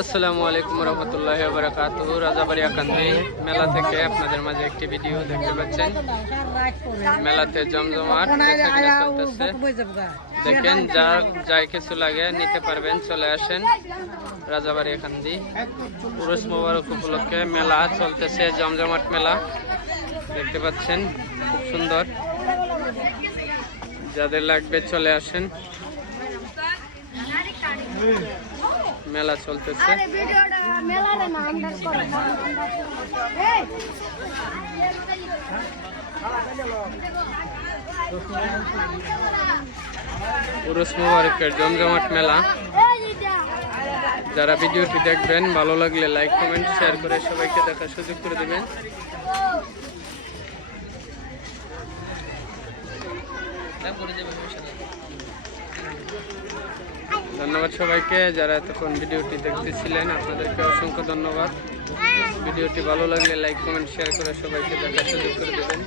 আসসালামু আলাইকুম রহমতুল্লাহি ওয়া বারাকাতুহু। রাজাবাড়িয়াকান্দি মেলা থেকে আপনাদের মাঝে একটি ভিডিও দেখতে পাচ্ছেন। মেলাতে জমজমাট চলতেছে। দেখেন যাই কিছু লাগে নিতে পারবেন, চলে আসেন রাজাবাড়িয়াকান্দি। উরুস মোবারক উপলক্ষে মেলা চলতেছে, জমজমাট মেলা দেখতে পাচ্ছেন, খুব সুন্দর। যাদের লাগবে চলে আসেন, মেলা চলতেছে। উরুস মোবারকের জমজমাট মেলা। যারা ভিডিওটি দেখবেন, ভালো লাগলে লাইক কমেন্ট শেয়ার করে সবাইকে দেখার সুযোগ করে দেবেন। ধন্যবাদ সবাইকে যারা এতক্ষণ ভিডিওটি দেখতেছিলেন, আপনাদেরকে অসংখ্য ধন্যবাদ। ভিডিওটি ভালো লাগলে লাইক কমেন্ট শেয়ার করে সবাইকে দেখার সুযোগ করে দেবেন।